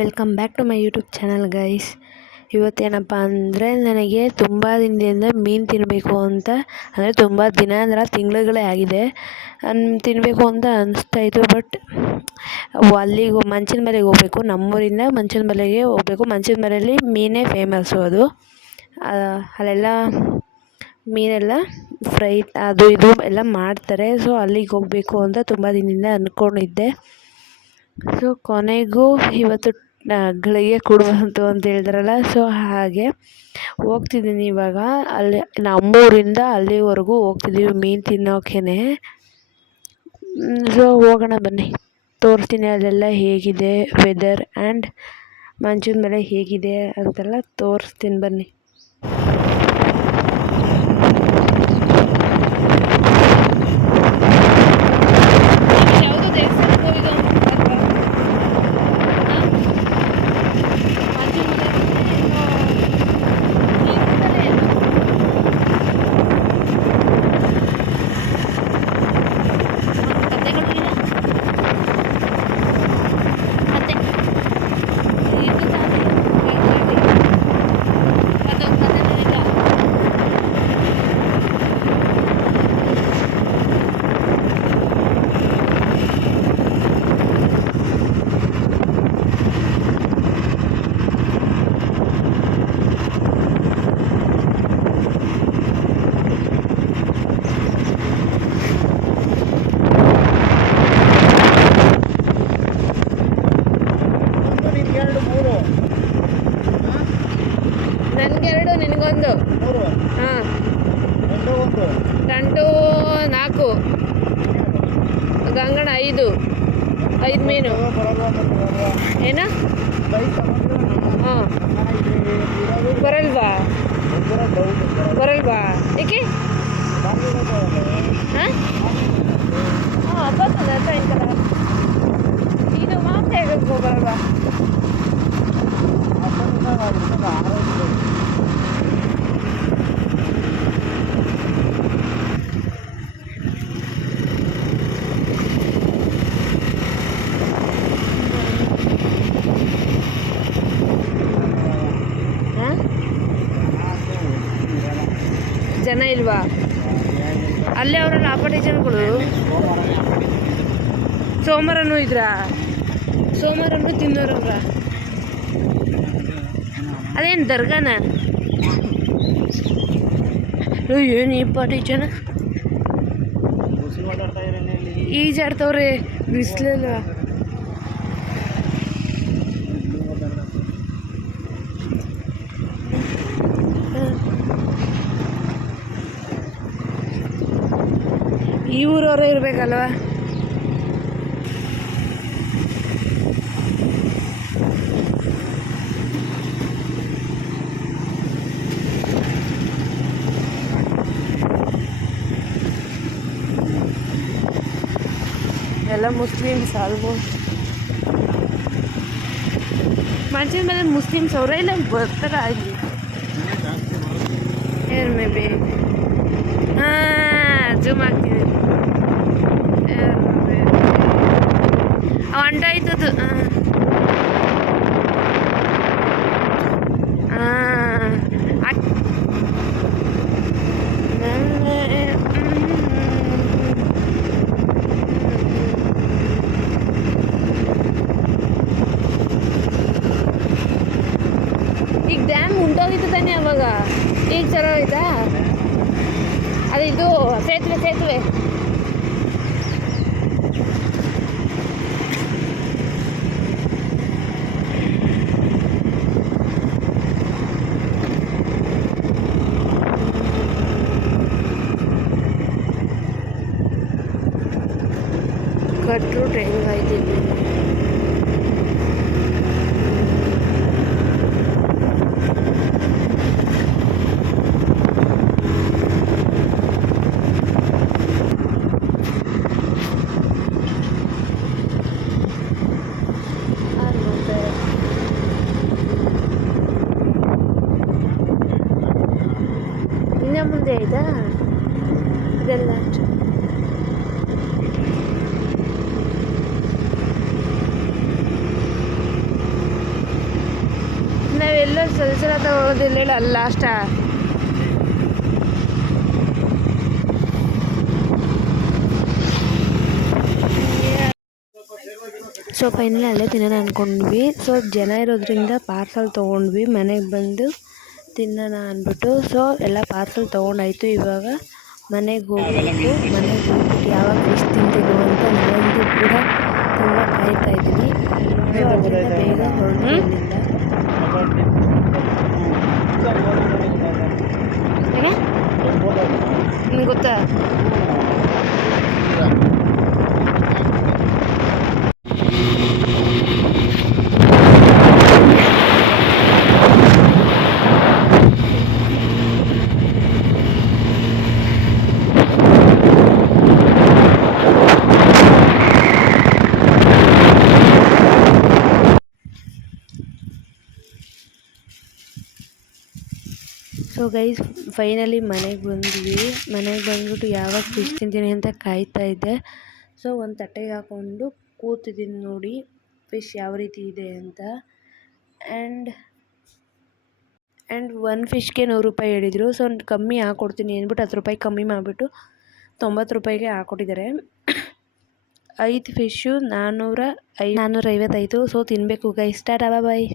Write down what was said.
Welcome back to my YouTube channel guys ಇವತ್ತೇನಪ್ಪ ಅಂದರೆ ನನಗೆ ತುಂಬ ದಿನದಿಂದ ಮೀನು ತಿನ್ನಬೇಕು ಅಂತ, ಅಂದರೆ ತುಂಬ ದಿನ ಅಂದ್ರೆ ತಿಂಗಳುಗಳೇ ಆಗಿದೆ. ತಿನ್ನಬೇಕು ಅಂತ ಅನಿಸ್ತಾಯಿತ್ತು ಬಟ್ ಅಲ್ಲಿಗೆ ಮಂಚಿನ ಮಲೆಗೆ ಹೋಗ್ಬೇಕು. ನಮ್ಮೂರಿಂದ ಮಂಚಿನ ಮಲೆಗೆ ಹೋಗ್ಬೇಕು. ಮಂಚಿನ ಮಲೆಯಲ್ಲಿ ಮೀನೇ ಫೇಮಸ್ಸು ಅದು. ಅಲ್ಲೆಲ್ಲ ಮೀನೆಲ್ಲ ಫ್ರೈ, ಅದು ಇದು ಎಲ್ಲ ಮಾಡ್ತಾರೆ. ಸೊ ಅಲ್ಲಿಗೆ ಹೋಗಬೇಕು ಅಂತ ತುಂಬ ದಿನದಿಂದ ಅಂದ್ಕೊಂಡಿದ್ದೆ ಸೊ ಕೊನೆಗೂ ಇವತ್ತು ಗಳಿಗೆ ಕೊಡುವಂತು ಅಂತ ಹೇಳಿದ್ರಲ್ಲ ಸೊ ಹಾಗೆ ಹೋಗ್ತಿದ್ದೀನಿ ಇವಾಗ. ಅಲ್ಲಿ, ನಮ್ಮೂರಿಂದ ಅಲ್ಲಿವರೆಗೂ ಹೋಗ್ತಿದ್ದೀವಿ ಮೀನು ತಿನ್ನೋಕೆ ಸೊ ಹೋಗೋಣ ಬನ್ನಿ. ತೋರಿಸ್ತೀನಿ ಅಲ್ಲೆಲ್ಲ ಹೇಗಿದೆ ವೆದರ್ ಆ್ಯಂಡ್ ಮಂಚಿನ ಮೇಲೆ ಹೇಗಿದೆ ಅಂತೆಲ್ಲ ತೋರಿಸ್ತೀನಿ ಬನ್ನಿ. ಹಾಂ. ಒಂದು. ಟಂಟು ನಾಲ್ಕು. ಗಂಗಣ ಐದು. ಐದು ಮೀನು. ಏನು? ಹಾಂ. ಅಲ್ಲೇ ಅವರಲ್ಲ ಆಪಟೆ ಜನಗಳು ಸೋಮವಾರನೂ ಇದ್ರಾ? ಸೋಮವಾರನೂ ತಿನ್ನೋರಲ್ವಾ ಅದೇನು ದರ್ಗಾನ? ಏನು ಈ ಪಾಟಿ ಈಜಾಡ್ತವ್ರೆ, ಬಿಸಿಲಲ್ಲ. ಈ ಊರವರೇ ಇರಬೇಕಲ್ವ? ಎಲ್ಲ ಮುಸ್ಲಿಮ್ಸ್ ಆಲ್ಮೋಸ್ಟ್. ಮಂಚಿನ ಮೇಲೆ ಮುಸ್ಲಿಮ್ಸ್ ಅವರೇ ಇಲ್ಲ, ಬರ್ತಾರ ಆಗಿ ಏರ್ ಮೇ ಬಿ? ಹಾಂ, ಜೂಮ್ ಆಗ್ತಿದೆ. ಹೊಂಟೋಯ್ತದು ಈಗ ಡ್ಯಾಮ್ ಉಂಟೋಗಿತ್ತು ತಾನೆ ಅವಾಗ? ಈಗ ಚಲೋ ಆಯ್ತಾ ಅದು ಇದು ಸೇತುವೆ ಸೇತುವೆ. ಕಟ್ರು ಹೆಂಗಾಯ್ತು ಇದು ಅಲ್ಲಿ ಮತ್ತೆ ಇನ್ನ ಮುಂದೆ ಆಯ್ತಾ ಇದೆಲ್ಲ ಸಲಸಲ ತಗೊಳ್ಳೋದಿಲ್ಲ ಹೇಳಿ ಅಲ್ಲ ಅಷ್ಟ. ಸೊ ಫೈನಲಿ ಅಲ್ಲೇ ತಿನ್ನೋಣ ಅಂದ್ಕೊಂಡ್ವಿ ಸೊ ಜನ ಇರೋದ್ರಿಂದ ಪಾರ್ಸಲ್ ತೊಗೊಂಡ್ವಿ. ಮನೆಗೆ ಬಂದು ತಿನ್ನೋಣ ಅಂದ್ಬಿಟ್ಟು ಸೊ ಎಲ್ಲ ಪಾರ್ಸಲ್ ತೊಗೊಂಡಾಯ್ತು ಇವಾಗ. ಮನೆಗೆ ಹೋಗಬೇಕು. ಮನೆಗೆ ಹೋಗ್ಬಿಟ್ಟು ಯಾವಾಗ ಫಿಶ್ ತಿಂತೀನಿ ಅಂತ ನಾನಂತೂ ಕೂಡ ತುಂಬ ಕಾಯ್ತಾ ಇದ್ದೀನಿ. ಬೇಗ ಸೊ ಗೈಸ್ ಫೈನಲಿ ಮನೆಗೆ ಬಂದ್ವಿ. ಮನೆಗೆ ಬಂದ್ಬಿಟ್ಟು ಯಾವಾಗ ಫಿಶ್ ತಿಂತೀನಿ ಅಂತ ಕಾಯ್ತಾ ಇದ್ದೆ. ಸೊ ಒಂದು ತಟ್ಟೆಗೆ ಹಾಕ್ಕೊಂಡು ಕೂತಿದ್ದೀನಿ ನೋಡಿ ಫಿಶ್ ಯಾವ ರೀತಿ ಇದೆ ಅಂತ. ಆ್ಯಂಡ್ ಆ್ಯಂಡ್ ಒನ್ ಫಿಶ್ಗೆ ನೂರು ರೂಪಾಯಿ ಹೇಳಿದರು. ಸೊ ಕಮ್ಮಿ ಹಾಕ್ಕೊಡ್ತೀನಿ ಅಂದ್ಬಿಟ್ಟು ಹತ್ತು ರೂಪಾಯಿ ಕಮ್ಮಿ ಮಾಡಿಬಿಟ್ಟು ತೊಂಬತ್ತು ರೂಪಾಯಿಗೆ ಹಾಕ್ಕೊಟ್ಟಿದ್ದಾರೆ ಐದು ಫಿಶ್ಶು ನಾನ್ನೂರ ಐ ನಾನ್ನೂರ ಐವತ್ತೈದು. ಸೊ ತಿನ್ನಬೇಕು ಗೈಸ್ ಟಾಟಾ ಬಾಯ್